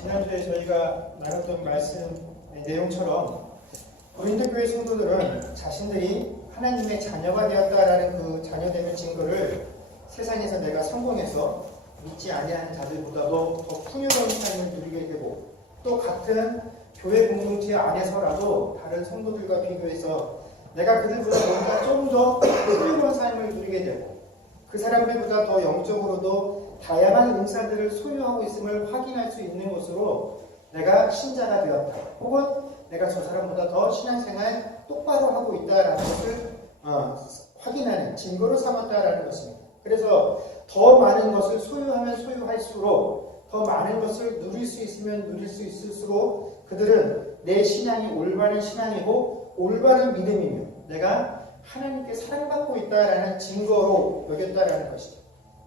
지난주에 저희가 나눴던 말씀 내용처럼 고린도 교회 성도들은 자신들이 하나님의 자녀가 되었다라는 그 자녀됨의 증거를 세상에서 내가 성공해서 믿지 아니하는 자들보다도 더 풍요로운 삶을 누리게 되고, 또 같은 교회 공동체 안에서라도 다른 성도들과 비교해서 내가 그들보다 뭔가 좀 더 풍요로운 삶을 누리게 되고, 그 사람들보다 더 영적으로도 다양한 은사들을 소유하고 있음을 확인할 수 있는 것으로 내가 신자가 되었다, 혹은 내가 저 사람보다 더 신앙생활 똑바로 하고 있다라는 것을 확인하는 증거로 삼았다라는 것입니다. 그래서 더 많은 것을 소유하면 소유할수록, 더 많은 것을 누릴 수 있으면 누릴 수 있을수록 그들은 내 신앙이 올바른 신앙이고 올바른 믿음이며 내가 하나님께 사랑받고 있다라는 증거로 여겼다라는 것이죠.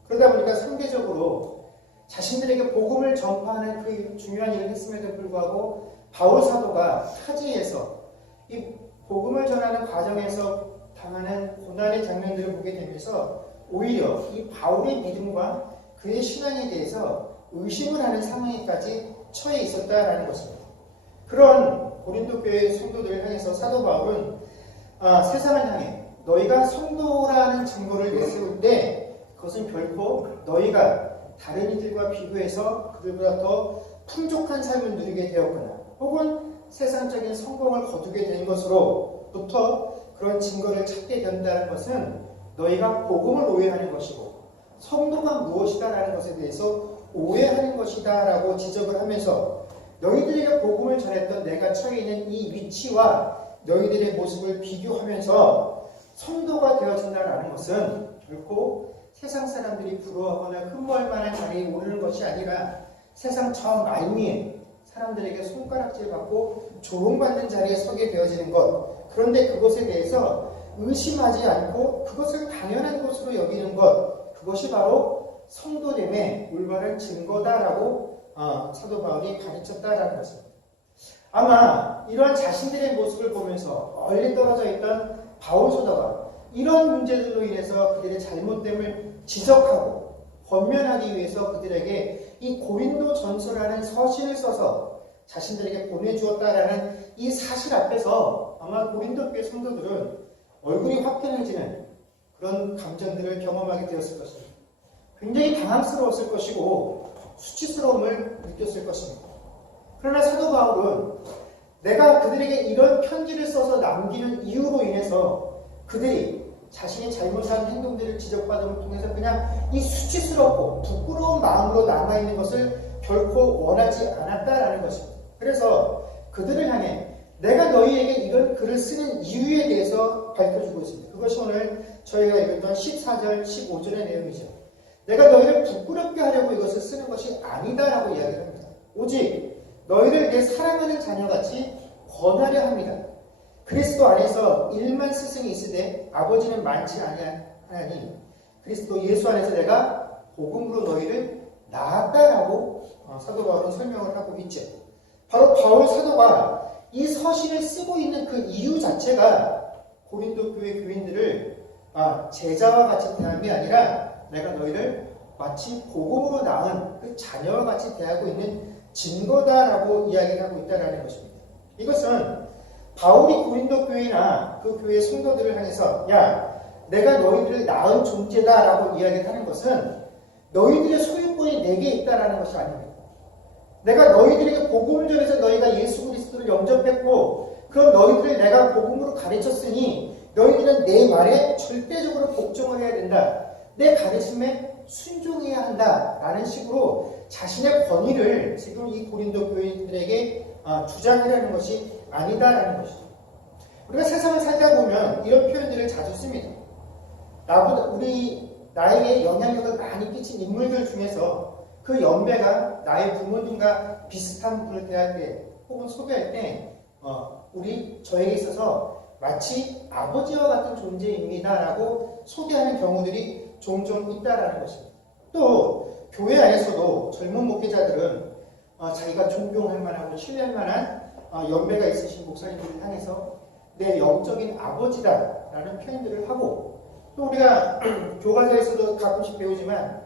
그러다 보니까 상대적으로 자신들에게 복음을 전파하는 그 중요한 일을 했음에도 불구하고 바울 사도가 타지에서 이 복음을 전하는 과정에서 당하는 고난의 장면들을 보게 되면서 오히려 이 바울의 믿음과 그의 신앙에 대해서 의심을 하는 상황에까지 처해 있었다라는 것입니다. 그런 고린도 교회 성도들을 향해서 사도 바울은 세상을 향해 너희가 성도라는 증거를 내세울 때 그것은 결코 너희가 다른 이들과 비교해서 그들보다 더 풍족한 삶을 누리게 되었거나 혹은 세상적인 성공을 거두게 된 것으로부터 그런 증거를 찾게 된다는 것은 너희가 복음을 오해하는 것이고 성도가 무엇이다라는 것에 대해서 오해하는 것이다라고 지적을 하면서 너희들에게 복음을 전했던 내가 처해 있는 이 위치와 너희들의 모습을 비교하면서 성도가 되어진다라는 것은 결코 세상 사람들이 부러워하거나 흠모할 만한 자리에 오르는 것이 아니라 세상 저 말미에 사람들에게 손가락질 받고 조롱받는 자리에 서게 되어지는 것, 그런데 그것에 대해서 의심하지 않고 그것을 당연한 것으로 여기는 것, 그것이 바로 성도됨의 올바른 증거다라고 사도 바울이 가르쳤다라는 것입니다. 아마 이러한 자신들의 모습을 보면서 멀리 떨어져 있던 바울 사도가 이런 문제들로 인해서 그들의 잘못됨을 지적하고 권면하기 위해서 그들에게 이 고린도 전서라는 서신을 써서 자신들에게 보내주었다라는 이 사실 앞에서 아마 고린도 교회 성도들은 얼굴이 화끈해지는 그런 감정들을 경험하게 되었을 것입니다. 굉장히 당황스러웠을 것이고 수치스러움을 느꼈을 것입니다. 그러나 사도 바울은 내가 그들에게 이런 편지를 써서 남기는 이유로 인해서 그들이 자신이 잘못한 행동들을 지적받음을 통해서 그냥 이 수치스럽고 부끄러운 마음으로 남아있는 것을 결코 원하지 않았다라는 것입니다. 그래서 그들을 향해 내가 너희에게 이런 글을 쓰는 이유에 대해서 밝혀주고 있습니다. 그것이 오늘 저희가 읽었던 14절, 15절의 내용이죠. 내가 너희를 부끄럽게 하려고 이것을 쓰는 것이 아니다라고 이야기를 합니다. 오직 너희를 내 사랑하는 자녀같이 권하려 합니다. 그리스도 안에서 일만 스승이 있으되 아버지는 많지 아니하니 그리스도 예수 안에서 내가 복음으로 너희를 낳았다라고 사도 바울은 설명을 하고 있죠. 바로 바울 사도가 이 서신을 쓰고 있는 그 이유 자체가 고린도 교회 교인들을 제자와 같이 대함이 아니라 내가 너희를 마치 복음으로 낳은 그 자녀와 같이 대하고 있는 증거다라고 이야기를 하고 있다는 것입니다. 이것은 바울이 고린도 교회나 그 교회 성도들을 향해서 야, 내가 너희들을 낳은 존재다라고 이야기를 하는 것은 너희들의 소유권이 내게 있다라는 것이 아닙니다. 내가 너희들에게 복음을 전해서 너희가 예수 그리스도를 영접했고 그런 너희들을 내가 복음으로 가르쳤으니 너희들은 내 말에 절대적으로 복종을 해야 된다. 내 가르침에 순종해야 한다라는 식으로 자신의 권위를 지금 이 고린도 교인들에게 주장하려는 것이 아니다라는 것이죠. 우리가 세상을 살다 보면 이런 표현들을 자주 씁니다. 나에게 영향력을 많이 끼친 인물들 중에서 그 연배가 나의 부모님과 비슷한 분을 대할 때 혹은 소개할 때 저에게 있어서 마치 아버지와 같은 존재입니다라고 소개하는 경우들이 종종 있다라는 것입니다. 또 교회 안에서도 젊은 목회자들은 자기가 존경할 만하고 신뢰할 만한 연배가 있으신 목사님들을 향해서 내 영적인 아버지다라는 표현들을 하고, 또 우리가 교과서에서도 가끔씩 배우지만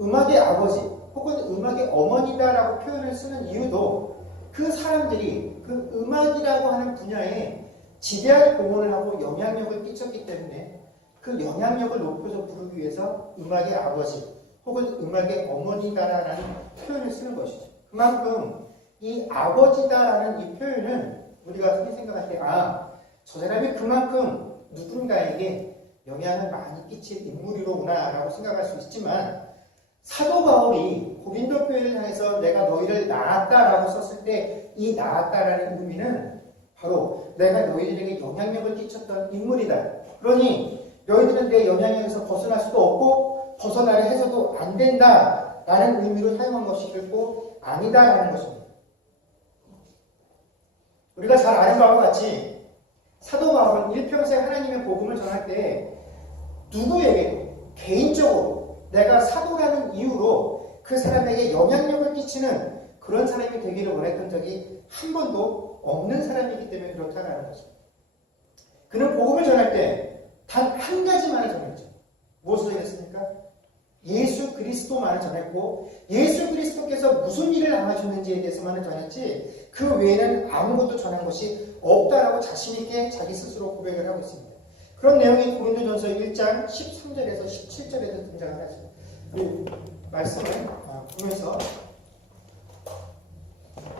음악의 아버지 혹은 음악의 어머니다라고 표현을 쓰는 이유도 그 사람들이 그 음악이라고 하는 분야에 지대한 공헌을 하고 영향력을 끼쳤기 때문에 그 영향력을 높여서 부르기 위해서 음악의 아버지 혹은 음악의 어머니다라는 표현을 쓰는 것이죠. 그만큼 이 아버지다라는 이 표현은 우리가 흔히 생각할 때 저 사람이 그만큼 누군가에게 영향을 많이 끼칠 인물이로구나라고 생각할 수 있지만 사도 바울이 고린도 교회를 향해서 내가 너희를 낳았다라고 썼을 때 이 낳았다라는 의미는 바로 내가 너희들에게 영향력을 끼쳤던 인물이다. 그러니 너희들은 내 영향력에서 벗어날 수도 없고 벗어나려 해서도 안 된다라는 의미로 사용한 것이 결코 아니다라는 것입니다. 우리가 잘 아는 바와 같이 사도 바울은 일평생 하나님의 복음을 전할 때 누구에게도 개인적으로 내가 사도라는 이유로 그 사람에게 영향력을 끼치는 그런 사람이 되기를 원했던 적이 한 번도 없는 사람이기 때문에 그렇다는 거죠. 그는 복음을 전할 때 단 한 가지만을 전했죠. 무엇을 전했습니까? 예수 그리스도만을 전했고 예수 그리스도께서 무슨 일을 당하셨는지에 대해서만을 전했지 그 외에는 아무것도 전한 것이 없다라고 자신있게 자기 스스로 고백을 하고 있습니다. 그런 내용이 고린도전서 1장 13절에서 17절에도 등장을 하죠. 그 말씀을 보면서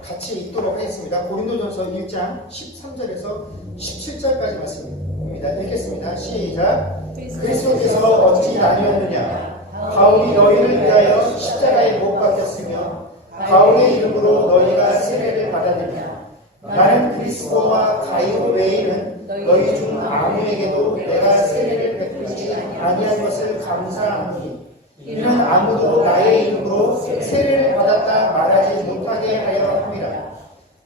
같이 읽도록 하겠습니다. 고린도전서 1장 13절에서 17절까지 말씀입니다. 읽겠습니다. 시작. 그리스도께서 어찌 나뉘었느냐? 바울이 너희를 위하여 십자가에 못 박혔으며 바울의 이름으로 너희가 세례를 받았느냐? 나는 그리스도와 가이오 외에는 너희 중 아무에게도 내가 세례를 베풀지 아니한 것을 감사하니 이는 아무도 나의 이름으로 세례를 받았다 말하지 못하게 하여 함이라.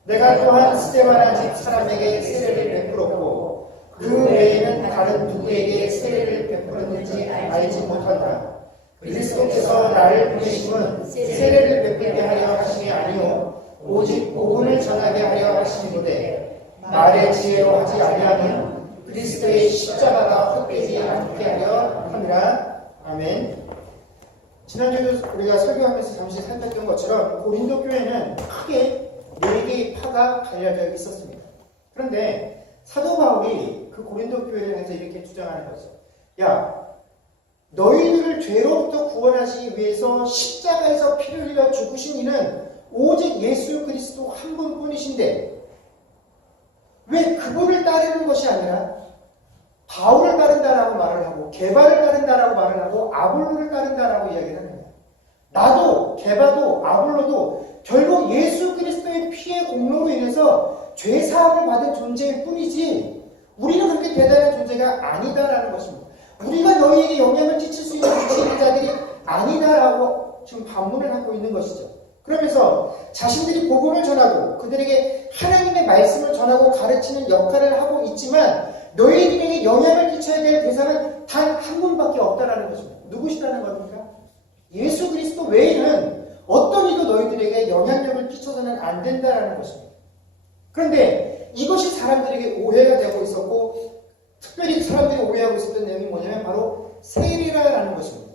내가 또한 스데바나 집 사람에게 세례를 베풀었고 그 외에는 다른 누구에게 세례를 베풀었는지 알지 못한다. 그리스도께서 나를 보내심은 세례를 베풀게 하려 하심이 아니요 오직 복음을 전하게 하려 하심이로되 말의 지혜로 하지 아니하면 그리스도의 십자가가 헛되지 않게 하려 함이라. 아멘. 지난주에도 우리가 설교하면서 잠시 살폈던 것처럼 고린도 교회는 크게 4개의 파가 갈려져 있었습니다. 그런데 사도 바울이 그 고린도 교회를 향해서 이렇게 주장하는 거죠. 야, 너희들을 죄로부터 구원하시기 위해서 십자가에서 피를 흘려 죽으신 이는 오직 예수 그리스도 한 분뿐이신데 왜 그분을 따르는 것이 아니라 바울을 따른다라고 말을 하고 게바를 따른다라고 말을 하고 아볼로를 따른다라고 이야기를 합니다. 나도 게바도 아볼로도 결국 예수 그리스도의 피의 공로로 인해서 죄사함을 받은 존재일 뿐이지 우리는 그렇게 대단한 존재가 아니다라는 것입니다. 우리가 너희에게 영향을 끼칠 수 있는 주시는 자들이 아니다라고 지금 반문을 하고 있는 것이죠. 그러면서 자신들이 복음을 전하고 그들에게 하나님의 말씀을 전하고 가르치는 역할을 하고 있지만 너희들에게 영향을 끼쳐야 될 대상은 단 한 분밖에 없다라는 것입니다. 누구시라는 겁니까? 예수 그리스도 외에는 어떤 이도 너희들에게 영향력을 끼쳐서는 안 된다라는 것입니다. 그런데 이것이 사람들에게 오해가 되고 있었고 특별히 사람들이 오해하고 있었던 내용이 뭐냐면 바로 세례라는 것입니다.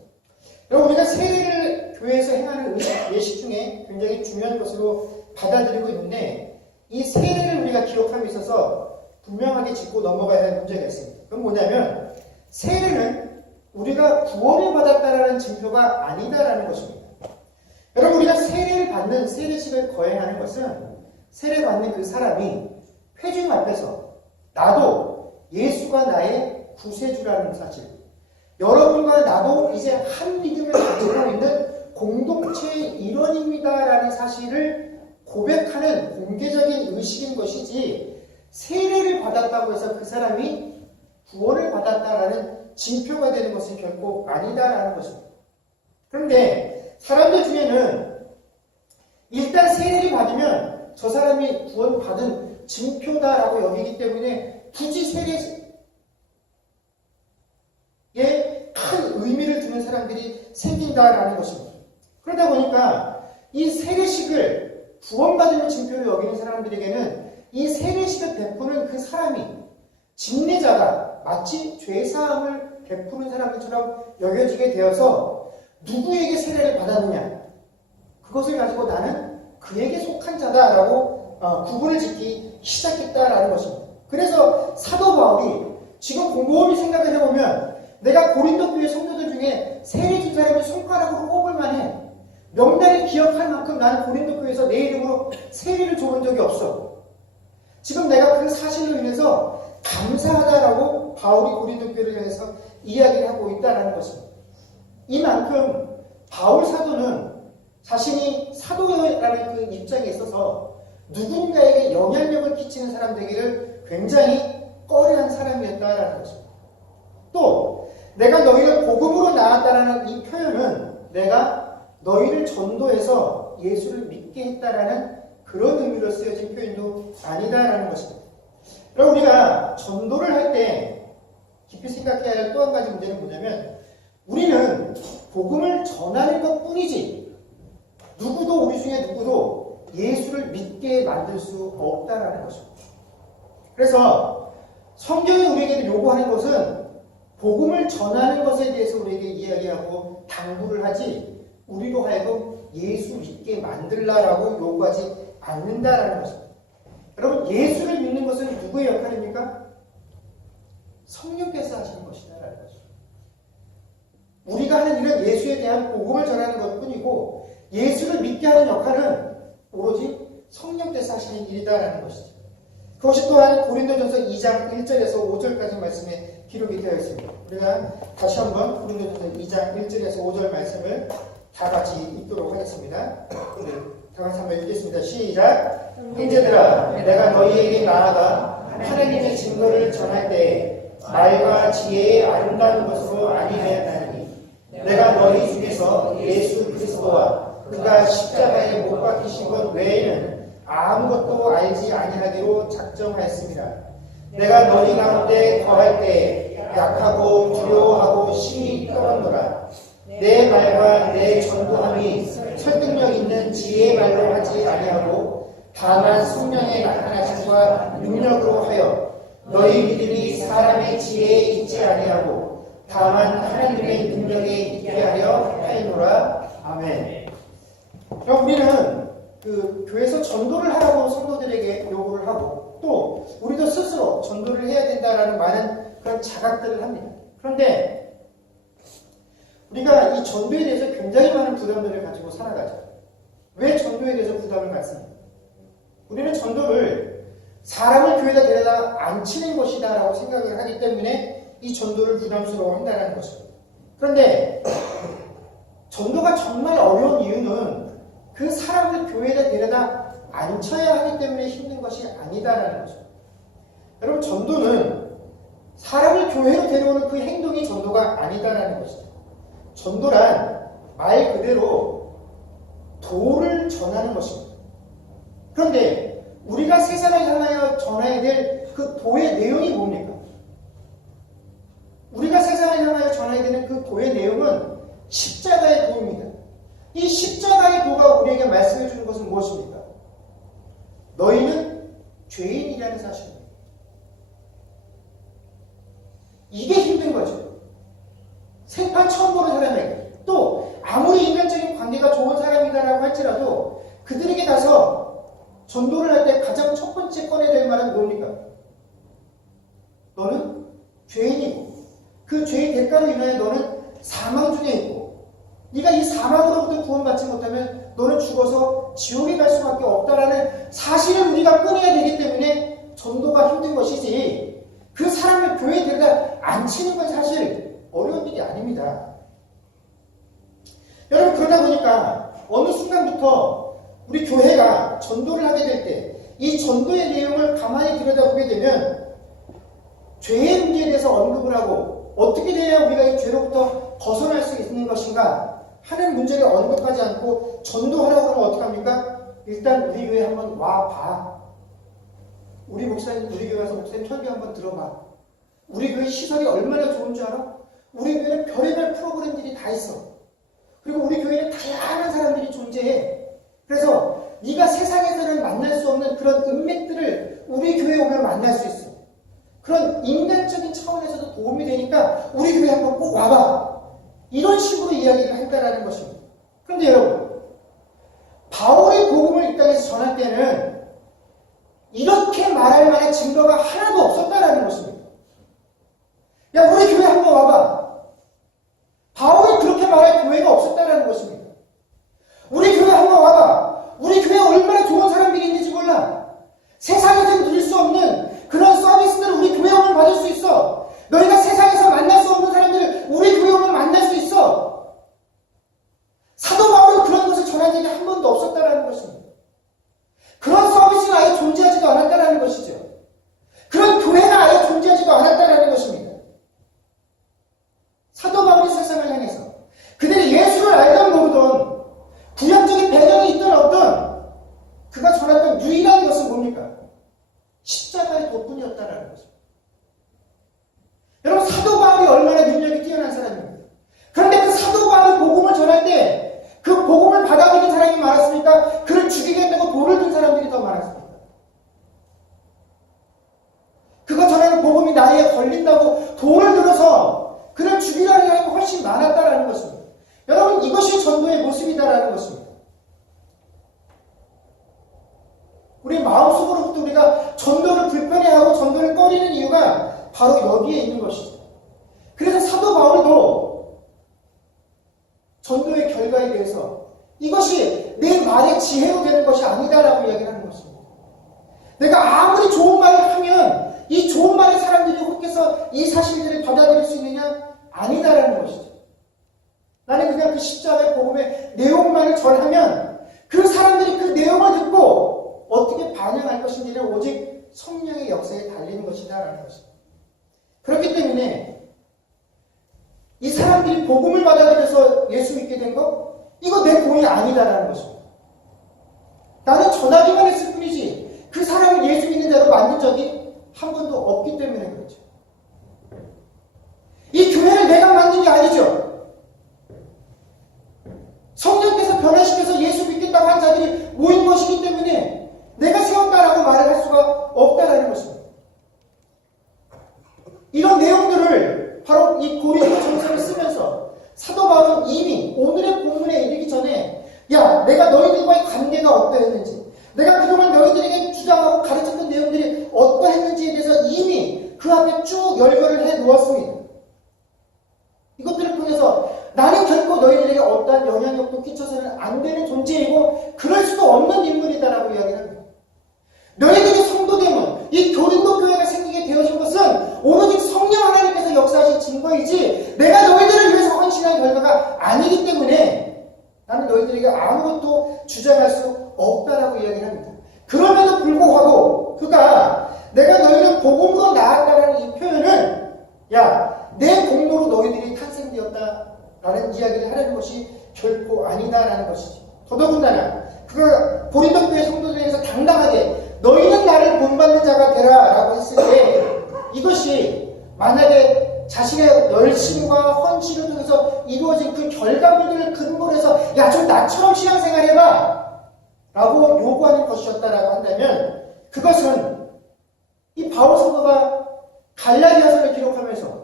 여러분 우리가 세례를 교회에서 행하는 예식 중에 굉장히 중요한 것으로 받아들이고 있는데 이 세례를 우리가 기록함에 있어서 분명하게 짚고 넘어가야 할 문제가 있습니다. 그건 뭐냐면 세례는 우리가 구원을 받았다라는 징표가 아니다라는 것입니다. 여러분 우리가 세례를 받는 세례식을 거행하는 것은 세례받는 그 사람이 회중 앞에서 나도 예수가 나의 구세주라는 사실, 여러분과 나도 이제 한 믿음을 가지고 있는 공동체의 일원입니다라는 사실을 고백하는 공개적인 의식인 것이지 세례를 받았다고 해서 그 사람이 구원을 받았다라는 징표가 되는 것은 결코 아니다라는 것입니다. 그런데 사람들 중에는 일단 세례를 받으면 저 사람이 구원받은 징표다라고 여기기 때문에 굳이 세례에 큰 의미를 두는 사람들이 생긴다라는 것입니다. 그러다 보니까 이 세례식을 구원받은 징표로 여기는 사람들에게는 이 세례식을 베푸는 그 사람이 집례자가 마치 죄사함을 베푸는 사람들처럼 여겨지게 되어서 누구에게 세례를 받았느냐, 그것을 가지고 나는 그에게 속한 자다라고 구분을 짓기 시작했다라는 것입니다. 그래서 사도 바울이 지금 곰곰이 생각을 해보면 내가 고린도 교회 성도들 중에 세례 준 사람을 손가락으로 꼽을 만해. 명단을 기억할 만큼 나는 고린도 교회에서 내 이름으로 세례를 줘본 적이 없어. 지금 내가 그 사실로 인해서 감사하다라고 바울이 고린도 교회를 향해서 이야기를 하고 있다는 것입니다. 이만큼 바울 사도는 자신이 사도라는 그 입장에 있어서 누군가에게 영향력을 끼치는 사람 되기를 굉장히 꺼려한 사람이었다라는 것입니다. 또 내가 너희를 복음으로 낳았다라는 이 표현은 내가 너희를 전도해서 예수를 믿게 했다라는 그런 의미로 쓰여진 표현도 아니다라는 것입니다. 그럼 우리가 전도를 할 때 깊이 생각해야 할 또 한 가지 문제는 뭐냐면 우리는 복음을 전하는 것 뿐이지 누구도 우리 중에 누구도 예수를 믿게 만들 수 없다라는 것입니다. 그래서 성경이 우리에게 요구하는 것은 복음을 전하는 것에 대해서 우리에게 이야기하고 당부를 하지 우리로 하여금 예수 믿게 만들라라고 요구하지 않는다라는 것입니다. 여러분 예수를 믿는 것은 누구의 역할입니까? 성령께서 하시는 것이다라는 것입니다. 우리가 하는 일은 예수에 대한 복음을 전하는 것뿐이고 예수를 믿게 하는 역할은 오로지 성령께서 하시는 일이다라는 것이죠. 그것이 또한 고린도전서 2장 1절에서 5절까지 말씀에 기록이 되어 있습니다. 우리가 다시 한번 고린도전서 2장 1절에서 5절 말씀을 다 같이 읽도록 하겠습니다. 다 같이 한번 읽겠습니다. 시작! 형제들아 내가 너희에게 나아가 하나님의 증거를 전할 때 말과 지혜의 아름다운 것으로 아니하였나니 내가 너희 중에서 예수 그리스도와 그가 십자가에 못 박히신 것 외에는 아무것도 알지 아니하기로 작정하였습니다. 내가 너희 가운데 거할 때 약하고 두려워하고 심히 떨었노라. 내 말과 내 전도함이 설득력 있는 지혜의 말로 하지 아니하고 다만 성령의 나타나심과 능력으로 하여 너희 믿음이 사람의 지혜에 있지 아니하고 다만 하나님의 능력에 있게 하려 하였노라. 아멘. 그럼 우리는 그 교회에서 전도를 하라고 성도들에게 요구를 하고 또 우리도 스스로 전도를 해야 된다라는 많은 그런 자각들을 합니다. 그런데 우리가 이 전도에 대해서 굉장히 많은 부담들을 가지고 살아가죠. 왜 전도에 대해서 부담을 갖습니까? 우리는 전도를 사람을 교회에다 데려다 앉히는 것이다 라고 생각을 하기 때문에 이 전도를 부담스러워 한다는 것입니다. 그런데 전도가 정말 어려운 이유는 그 사람을 교회에다 데려다 앉혀야 하기 때문에 힘든 것이 아니다라는 것입니다. 여러분 전도는 사람을 교회로 데려오는 그 행동이 전도가 아니다라는 것이죠. 전도란 말 그대로 도를 전하는 것입니다. 그런데 우리가 세상을 향하여 전해야 될 그 도의 내용이 뭡니까? 우리가 세상을 향하여 전해야 되는 그 도의 내용은 십자가의 도입니다. 이 십자가의 도가 우리에게 말씀해 주는 것은 무엇입니까? 너희는 죄인이라는 사실입니다. 이게 힘든 거죠. 생판 처음 보는 사람에게 또 아무리 인간적인 관계가 좋은 사람이다라고 할지라도 그들에게 가서 전도를 할 때 가장 첫 번째 꺼내야 될 말은 뭡니까? 너는 죄인이고 그 죄의 대가로 인하여 너는 사망 중에 있고 네가 이 사망으로부터 구원받지 못하면 너는 죽어서 지옥에 갈 수밖에 없다라는 사실을 우리가 꺼내야 되기 때문에 전도가 힘든 것이지 그 사람을 교회에 데려다 앉히는 건 사실 어려운 일이 아닙니다. 여러분 그러다 보니까 어느 순간부터 우리 교회가 전도를 하게 될 때 이 전도의 내용을 가만히 들여다보게 되면 죄의 문제에 대해서 언급을 하고 어떻게 돼야 우리가 이 죄로부터 벗어날 수 있는 것인가 하는 문제를 언급하지 않고 전도하라고 하면 어떻게 합니까? 일단 우리 교회 한번 와봐. 우리 목사님 우리 교회 와서 목사님 설교 한번 들어봐. 우리 교회 시설이 얼마나 좋은 줄 알아? 우리 교회는 별의별 프로그램들이 다 있어. 그리고 우리 교회는 다양한 사람들이 존재해. 그래서 네가 세상에서는 만날 수 없는 그런 인맥들을 우리 교회에 오면 만날 수 있어. 그런 인간적인 차원에서도 도움이 되니까 우리 교회 한번 꼭 와봐. 이런 식으로 이야기를 한다라는 것입니다. 그런데 여러분, 바울의 복음을 이 땅에서 전할 때는 이렇게 말할 만한 증거가 하나도 없었다라는 것입니다. 야, 우리 교회 한번 와봐. 바울이 그렇게 말할 교회가 없었다라는 것입니다. 우리 교회 한번 와봐. 우리 교회에 얼마나 좋은 사람들이 있는지 몰라. 세상에서는 누릴 수 없는 그런 서비스들을 우리 교회 오면 받을 수 있어. 너희가 세상에서 만날 수 없는 사람들을 우리 교회 오면 만날 수 있어. 사도 바울은 그런 것을 전한 적이 한 번도 없었다라는 것입니다. 그런 서비스는 아예 존재하지도 않았다라는 것이죠. 그런 교회가 아예 존재하지도 않았다라는 것입니다. 사도 바울이 세상을 향해서 그들이 예수를 알던 모르던 구약적인 배경이 있던 없던 그가 전했던 유일한 것은 뭡니까? 십자가의 도뿐이었다라는 것입니다. 여러분, 사도 바울이 얼마나 능력이 뛰어난 사람입니까? 그런데 그 사도 바울이 복음을 전할 때 그 복음을 받아들인 사람이 많았습니까? 그를 죽이겠다고 돌을 든 사람들이 더 많았습니까? 그가 전하는 복음이 나이에 걸린다고 돌을 들어서 그를 죽이라는 사람이 훨씬 많았다라는 것입니다. 여러분, 이것이 전도의 모습이다라는 것입니다. 우리 마음속으로부터 우리가 전도를 불편해하고 전도를 꺼리는 이유가 바로 여기에 있는 것이죠. 그래서 사도 바울도 전도의 결과에 대해서 이것이 내 말의 지혜로 되는 것이 아니다라고 이야기를 하는 것입니다. 내가 아무리 좋은 말을 하면 이 좋은 말의 사람들이 혹해서 이 사실들을 받아들일 수 있느냐? 아니다라는 것이죠. 나는 그냥 그 십자가의 복음의 내용만을 전하면 그 사람들이 그 내용을 듣고 어떻게 반응할 것인지는 오직 성령의 역사에 달리는 것이다라는 것입니다. 그렇기 때문에 이 사람들이 복음을 받아들여서 예수 믿게 된 거? 이거 내 공이 아니다라는 것입니다. 나는 전하기만 했을 뿐이지 그 사람을 예수 믿는 자로 만든 적이 한 번도 없기 때문에 그렇죠. 이 교회를 내가 만든 게 아니죠. 성령께서 변화시켜서 예수 믿겠다고 한 자들이 모인 것이기 때문에 내가 세웠다라고 말을 할 수가 없다라는 것입니다. 이런 내용들을 바로 이 고린도 전서를 쓰면서 사도 바울은 이미 오늘의 본문에 이르기 전에 야, 내가 너희들과의 관계가 어떠했는지, 내가 그동안 너희들에게 주장하고 가르쳤던 내용들이 어떠했는지에 대해서 이미 그 앞에 쭉 열거를 해 놓았습니다. 이것들을 통해서 나는 결코 너희들에게 어떠한 영향력도 끼쳐서는 안 되는 존재이고 그럴 수도 없는 인물이다라고 이야기합니다. 너희들이 성도됨은 이 고린도 교회가 생기게 되어진 것은 오로지 성령 하나님께서 역사하신 증거이지 내가 너희들을 위해서 헌신한 결과가 아니기 때문에 나는 너희들에게 아무것도 주장할 수 없다라고 이야기합니다. 그럼에도 불구하고 그가 내가 너희를 복음으로 낳았다라는 이 표현은 야, 내 공로로 너희들이 탄생되었다라는 이야기를 하려는 것이 결코 아니다라는 것이죠. 더더군다나 그가 고린도 교회 성도들에게서 당당하게 너희는 나를 본받는 자가 되라 라고 했을 때 이것이 만약에 자신의 열심과 헌신을 통해서 이루어진 그 결과물들을 근거로 해서 야, 좀 나처럼 신앙생활 해봐 라고 요구하는 것이었다라고 한다면 그것은 이 바울 사도가 갈라디아서를 기록하면서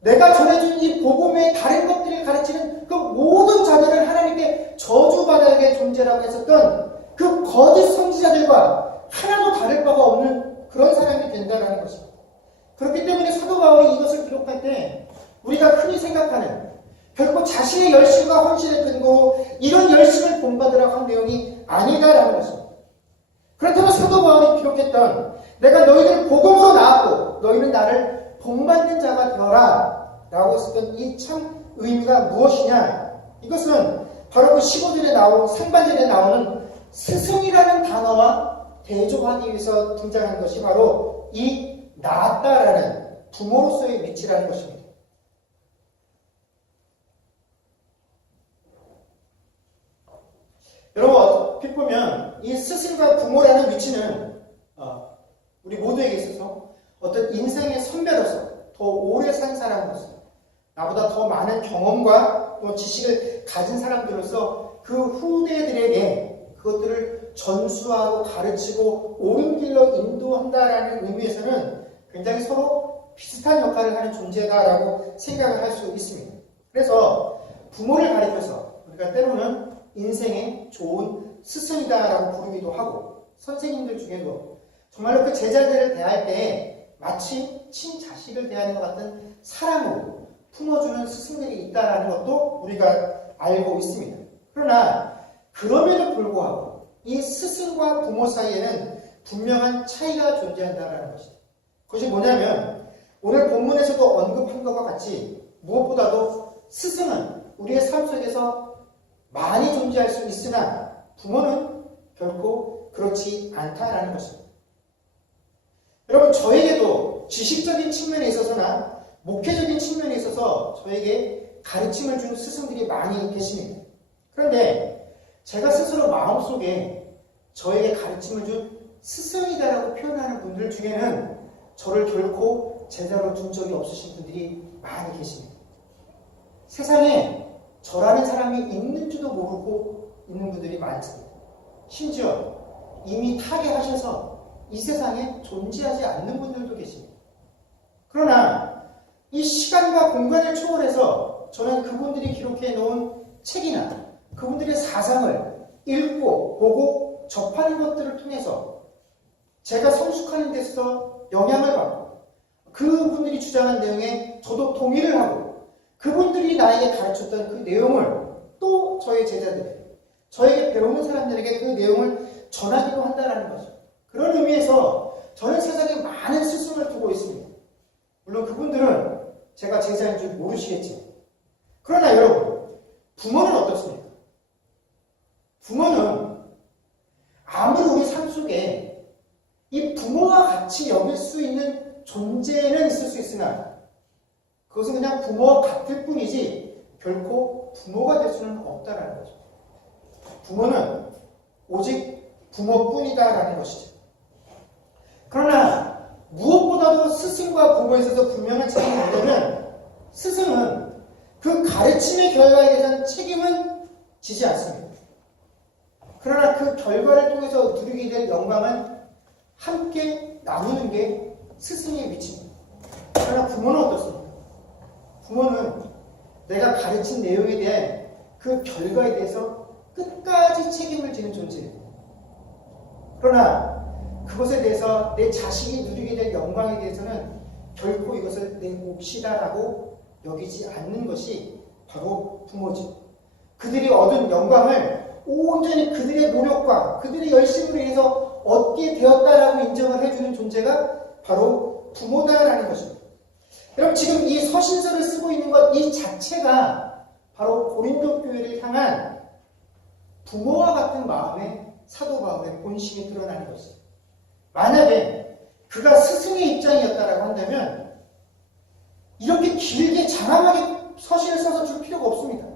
내가 전해준 이 복음의 다른 것들을 가르치는 그 모든 자들을 하나님께 저주받아야 될 존재라고 했었던 그 거짓 선지자들과 하나도 다를 바가 없는 그런 사람이 된다는 것입니다. 그렇기 때문에 사도 바울이 이것을 기록할 때 우리가 흔히 생각하는 결코 자신의 열심과 헌신을 근거로 이런 열심을 본받으라고 한 내용이 아니다라는 것입니다. 그렇다면 사도 바울이 기록했던 내가 너희들 복음으로 낳았고 너희는 나를 본받는 자가 되어라 라고 했었던 이 참 의미가 무엇이냐, 이것은 바로 그 15절에 나오는 상반절에 나오는 스승이라는 단어와 대조하기 위해서 등장하는 것이 바로 이 낳았다라는 부모로서의 위치라는 것입니다. 여러분, 어떻게 보면 이 스승과 부모라는 위치는 우리 모두에게 있어서 어떤 인생의 선배로서 더 오래 산 사람으로서 나보다 더 많은 경험과 또 지식을 가진 사람들로서 그 후대들에게 그것들을 전수하고 가르치고 옳은 길로 인도한다라는 의미에서는 굉장히 서로 비슷한 역할을 하는 존재다라고 생각을 할 수 있습니다. 그래서 부모를 가리켜서 우리가 때로는 인생의 좋은 스승이다라고 부르기도 하고, 선생님들 중에도 정말로 그 제자들을 대할 때 마치 친자식을 대하는 것 같은 사랑으로 품어주는 스승들이 있다는 것도 우리가 알고 있습니다. 그러나 그럼에도 불구하고 이 스승과 부모 사이에는 분명한 차이가 존재한다는 것입니다. 그것이 뭐냐면 오늘 본문에서도 언급한 것과 같이 무엇보다도 스승은 우리의 삶 속에서 많이 존재할 수 있으나 부모는 결코 그렇지 않다라는 것입니다. 여러분, 저에게도 지식적인 측면에 있어서나 목회적인 측면에 있어서 저에게 가르침을 준 스승들이 많이 계십니다. 그런데 제가 스스로 마음속에 저에게 가르침을 준 스승이다라고 표현하는 분들 중에는 저를 결코 제자로 둔 적이 없으신 분들이 많이 계십니다. 세상에 저라는 사람이 있는지도 모르고 있는 분들이 많습니다. 심지어 이미 타계하셔서 이 세상에 존재하지 않는 분들도 계십니다. 그러나 이 시간과 공간을 초월해서 저는 그분들이 기록해 놓은 책이나 그분들의 사상을 읽고 보고 접하는 것들을 통해서 제가 성숙하는 데서 영향을 받고 그분들이 주장한 내용에 저도 동의를 하고 그분들이 나에게 가르쳤던 그 내용을 또 저의 제자들에게, 저에게 배우는 사람들에게 그 내용을 전하기도 한다는 거죠. 그런 의미에서 저는 세상에 많은 스승을 두고 있습니다. 물론 그분들은 제가 제자인 줄 모르시겠지만, 그러나 여러분, 부모는 어떻습니까? 부모는 아무리 우리 삶 속에 이 부모와 같이 여길 수 있는 존재는 있을 수 있으나 그것은 그냥 부모와 같을 뿐이지 결코 부모가 될 수는 없다라는 거죠. 부모는 오직 부모뿐이다라는 것이죠. 그러나 무엇보다도 스승과 부모에 있어서 분명한 차이가 뭐냐면 스승은 그 가르침의 결과에 대한 책임은 지지 않습니다. 그러나 그 결과를 통해서 누리게 될 영광은 함께 나누는 게 스승의 위치입니다. 그러나 부모는 어떻습니까? 부모는 내가 가르친 내용에 대한 그 결과에 대해서 끝까지 책임을 지는 존재입니다. 그러나 그것에 대해서 내 자식이 누리게 될 영광에 대해서는 결코 이것을 내 몫이다라고 여기지 않는 것이 바로 부모죠. 그들이 얻은 영광을 온전히 그들의 노력과 그들의 열심으로 인해서 얻게 되었다라고 인정을 해주는 존재가 바로 부모다라는 것입니다. 여러분, 지금 이 서신서를 쓰고 있는 것 이 자체가 바로 고린도 교회를 향한 부모와 같은 마음의 사도 바울의 본심이 드러나는 것입니다. 만약에 그가 스승의 입장이었다라고 한다면 이렇게 길게 장황하게 서신을 써서 줄 필요가 없습니다.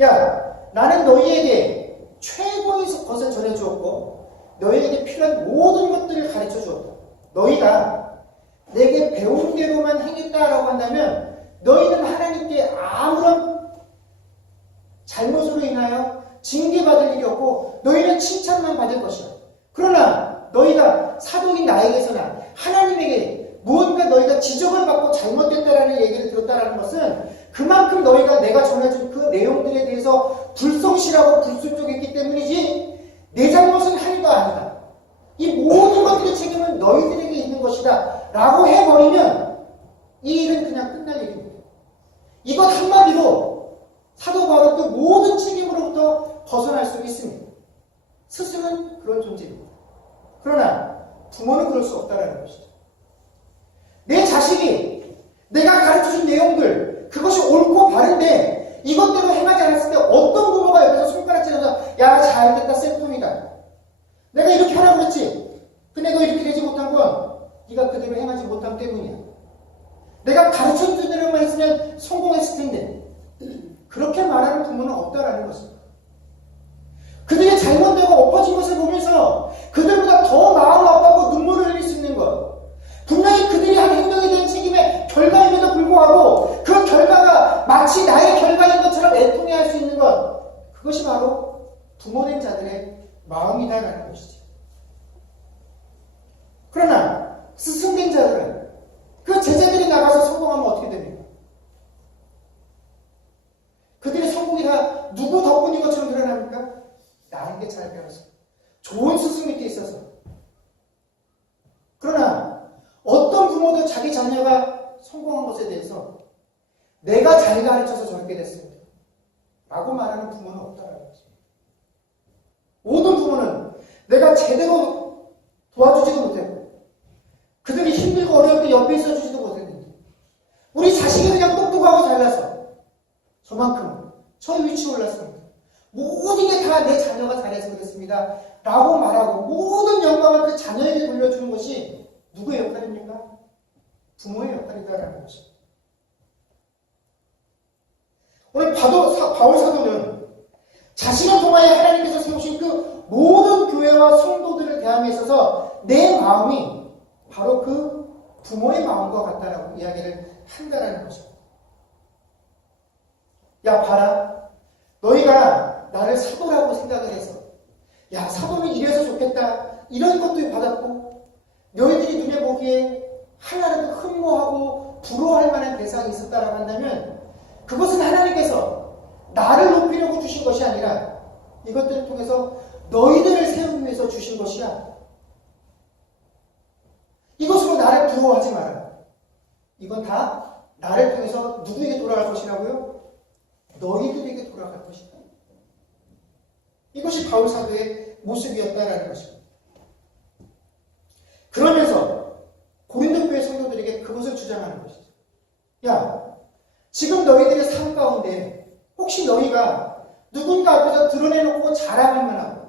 야, 나는 너희에게 최고의 것을 전해주었고 너희에게 필요한 모든 것들을 가르쳐 주었다. 너희가 내게 배운 대로만 행했다라고 한다면 너희는 하나님께 아무런 잘못으로 인하여 징계받을 일이 없고 너희는 칭찬만 받을 것이야. 그러나 너희가 사도인 나에게서나 하나님에게 무언가 너희가 지적을 받고 잘못됐다라는 얘기를 들었다라는 것은 그만큼 너희가 내가 전해준 그 내용들에 대해서 불성실하고 불순종했기 때문이지 내 잘못은 하나도 아니다. 이 모든 것들의 책임은 너희들에게 있는 것이다 라고 해버리면 이 일은 그냥 끝날 일입니다. 이것 한마디로 사도 바울은 그 모든 책임으로부터 벗어날 수 있습니다. 스승은 그런 존재입니다. 그러나 부모는 그럴 수 없다는 것이죠. 내 자식이 내가 가르쳐준 내용들 그것이 옳고 바른데 이것대로 행하지 않았을 때 어떤 부모가 옆에서 손가락질하면서 야 잘됐다 쌤통이다. 내가 이렇게 하라고 했지. 근데 너 이렇게 되지 못한 건 네가 그대로 행하지 못한 때문이야. 내가 가르쳐준 대로만 했으면 성공했을 텐데. 그렇게 말하는 부모는 없다라는 것입니다. 그들의 잘못되고 엎어진 것을 보면서 그들보다 더 마음 아파하고 눈물을 흘릴 수 있는 것. 분명히 그들이 한 행동에 대한 책임의 결과임에도 불구하고 그 결과가 마치 나의 결과인 것처럼 애통해할 수 있는 것. 그것이 바로 부모된 자들의 마음이다라는 것이죠. 그러나 스승된 자들은 그 제자들이 나가서 성공하면 어떻게 됩니까? 그들의 성공이 다 누구 덕분인 것처럼 드러납니까? 잘 배워서 좋은 스승 밑에 있어서. 그러나 어떤 부모도 자기 자녀가 성공한 것에 대해서 내가 잘 가르쳐서 저렇게 됐습니다 라고 말하는 부모는 없다라는 거죠. 모든 부모는 내가 제대로 도와주지도 못했고 그들이 힘들고 어려울 때 옆에 있어주지도 못했는데 우리 자식이 그냥 똑똑하고 잘나서 저만큼 저 위치에 올랐습니다. 모든 게 다 내 자녀가 잘해서 그랬습니다 라고 말하고 모든 영광을 그 자녀에게 돌려주는 것이 누구의 역할입니까? 부모의 역할이다라는 것입니다. 오늘 바울 사도는 자신을 통하여 하나님께서 세우신 그 모든 교회와 성도들을 대함에 있어서 내 마음이 바로 그 부모의 마음과 같다라고 이야기를 한다라는 것입니다. 야 봐라, 너희가 나를 사도라고 생각을 해서 야 사도는 이래서 좋겠다 이런 것도 받았고 너희들이 눈에 보기에 하나라도 흠모하고 부러워할 만한 대상이 있었다라고 한다면 그것은 하나님께서 나를 높이려고 주신 것이 아니라 이것들을 통해서 너희들을 세우기 위해서 주신 것이야. 이것으로 나를 부러워하지 마라. 이건 다 나를 통해서 누구에게 돌아갈 것이라고요? 너희들에게 돌아갈 것이다. 이것이 바울 사도의 모습이었다라는 것입니다. 그러면서 고린도 교회 성도들에게 그것을 주장하는 것이죠. 야, 지금 너희들의 삶 가운데 혹시 너희가 누군가 앞에서 드러내놓고 자랑할 만하고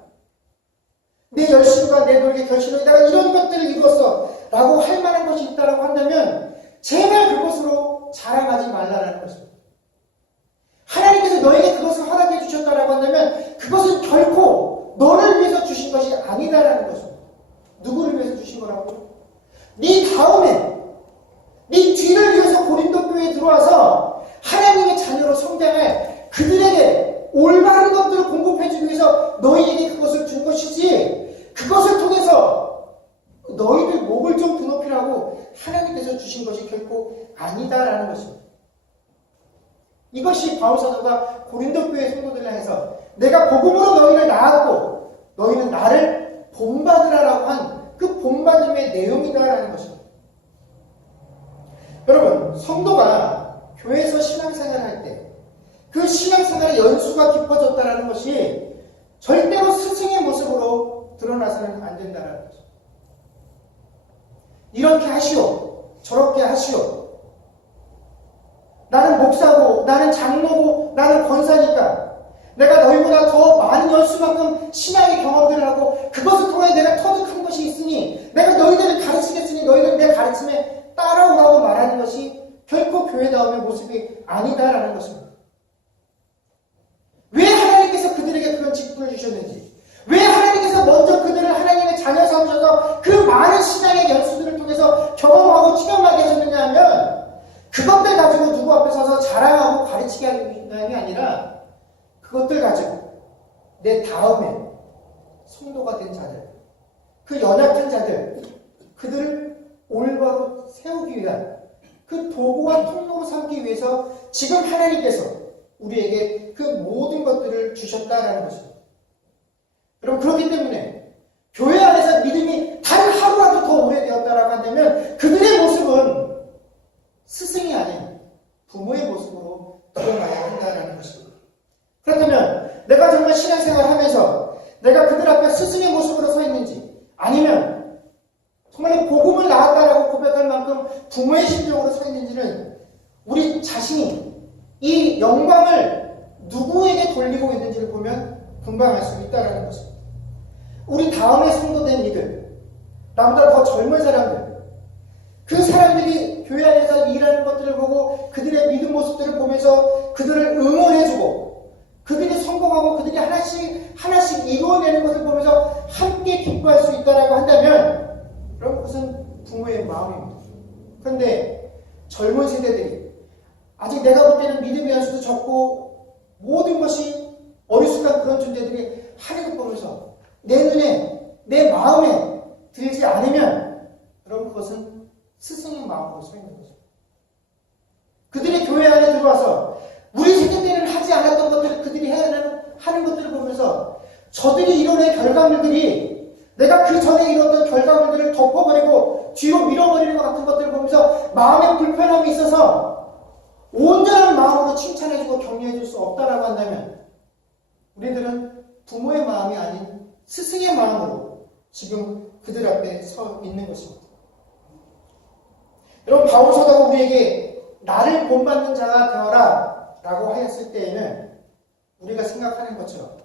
내 열심과 내 노력의 결실로 내가 이런 것들을 이루었어 라고 할 만한 것이 있다고 한다면 제발 그것으로 자랑하지 말라라는 것입니다. 하나님께서 너에게 그것을 허락해 주셨다라고 한다면 그것은 결코 너를 위해서 주신 것이 아니다라는 것입니다. 누구를 위해서 주신 거라고요? 네 다음에 네 뒤를 위해서 고린도 교회에 들어와서 하나님의 자녀로 성장할 그들에게 올바른 것들을 공급해주기 위해서 너희에게 그것을 준 것이지 그것을 통해서 너희들 목을 좀 드높이라고 하나님께서 주신 것이 결코 아니다라는 것입니다. 이것이 바울 사도가 고린도 교회 성도들을 향해서 내가 복음으로 너희를 낳았고 너희는 나를 본받으라라고 한 그 본받음의 내용이다라는 것입니다. 여러분, 성도가 교회에서 신앙생활을 할 때 그 신앙생활의 연수가 깊어졌다는 것이 절대로 스승의 모습으로 드러나서는 안 된다는 거죠. 이렇게 하시오, 저렇게 하시오. 나는 목사고, 나는 장로고, 나는 권사니까 내가 너희보다 더 많은 연수만큼 신앙의 경험들을 하고 그것을 통해 내가 터득한 것이 있으니 내가 너희들을 가르치겠으니 너희들은 내 가르침에 따라오라고 말하는 것이 결코 교회다움의 모습이 아니다라는 것입니다. 왜 하나님께서 그들에게 그런 직분을 주셨는지, 왜 하나님께서 먼저 그들을 하나님의 자녀 삼으셔서 그 많은 신앙의 연수들을 통해서 경험하고 체험하게 하셨느냐 하면 그것들 가지고 누구 앞에 서서 자랑하고 가르치게 하는 게 아니라 그것들 가지고 내 다음에 성도가 된 자들, 그 연약한 자들, 그들을 올바로 세우기 위한 그 도구와 통로로 삼기 위해서 지금 하나님께서 우리에게 그 모든 것들을 주셨다라는 것입니다. 여러분, 그렇기 때문에 교회 안에서 믿음이 단 하루라도 더 오래되었다라고 한다면 그들의 모습은 스승이 아닌 부모의 모습으로 드러나야 한다라는 것입니다. 그렇다면 내가 정말 신앙생활을 하면서 내가 그들 앞에 스승의 모습으로 서 있는지 아니면 정말 복음을 나왔다라고 고백할 만큼 부모의 심정으로 서 있는지는 우리 자신이 이 영광을 누구에게 돌리고 있는지를 보면 금방 알 수 있다는 것입니다. 우리 다음에 성도된 이들, 나보다 더 젊은 사람들, 그 사람들이 교회 안에서 일하는 것들을 보고 그들의 믿음 모습들을 보면서 그들을 응원해주고 그들이 성공하고 그들이 하나씩 이루어내는 것을 보면서 함께 기뻐할 수 있다라고 한다면 그럼 그것은 부모의 마음입니다. 그런데 젊은 세대들이 아직 내가 볼 때는 믿음의 연수도 적고 모든 것이 어리숙한 그런 존재들이 하는 것 보면서 내 눈에 내 마음에 들지 않으면 그럼 그것은 스승의 마음으로 서 있는 거죠. 그들이 교회 안에 들어와서 우리 세대 때는 하지 않았던 것들을 그들이 하는 것들을 보면서 저들이 이뤄낸 결과물들이 내가 그 전에 이뤘던 결과물들을 덮어버리고 뒤로 밀어버리는 것 같은 것들을 보면서 마음에 불편함이 있어서 온전한 마음으로 칭찬해주고 격려해줄 수 없다라고 한다면 우리들은 부모의 마음이 아닌 스승의 마음으로 지금 그들 앞에 서 있는 것입니다. 여러분, 바울 사도가 우리에게 나를 본받는 자가 되어라 라고 하였을 때에는 우리가 생각하는 것처럼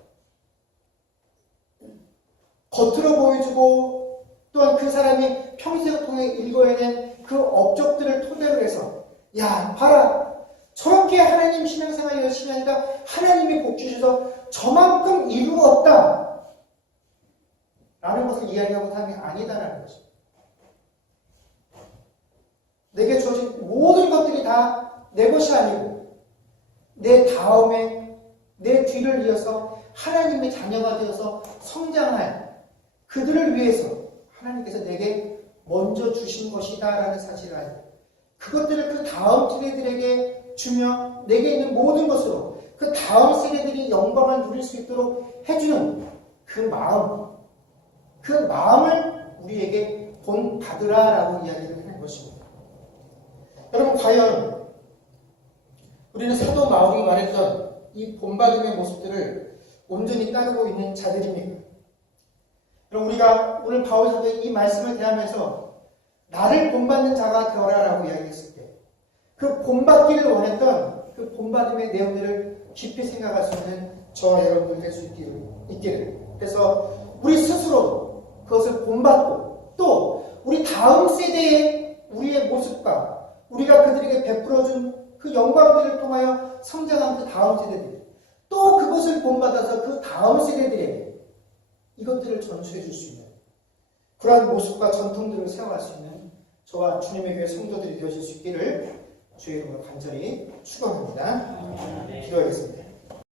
겉으로 보여주고 또한 그 사람이 평생 통해 일궈낸 그 업적들을 토대로 해서 야 봐라 저렇게 하나님 신앙생활 열심히 하니까 하나님이 복 주셔서 저만큼 이루었다 라는 것을 이야기하고 삶이 아니다라는 것입니다. 내게 주어진 모든 것들이 다 내 것이 아니고 내 다음에 내 뒤를 이어서 하나님의 자녀가 되어서 성장할 그들을 위해서 하나님께서 내게 먼저 주신 것이다 라는 사실을 알고 그것들을 그 다음 세대들에게 주며 내게 있는 모든 것으로 그 다음 세대들이 영광을 누릴 수 있도록 해주는 그 마음을 우리에게 본받으라 라고 이야기를 하는 것입니다. 여러분, 과연 우리는 사도 바울이 말했던 이 본받음의 모습들을 온전히 따르고 있는 자들입니까? 그럼 우리가 오늘 바울 사도의 이 말씀을 대하면서 나를 본받는 자가 되어라 라고 이야기했을 때 그 본받기를 원했던 그 본받음의 내용들을 깊이 생각할 수 있는 저와 여러분들 될 수 있기를. 그래서 우리 스스로 그것을 본받고 또 우리 다음 세대의 우리의 모습과 우리가 그들에게 베풀어준 그 영광들을 통하여 성장한 그 다음 세대들 또 그것을 본받아서 그 다음 세대들에게 이것들을 전수해 줄 수 있는 그러한 모습과 전통들을 세워갈 수 있는 저와 주님의 교회 성도들이 되어질 수 있기를 주의 이름으로 간절히 축원합니다. 기도하겠습니다.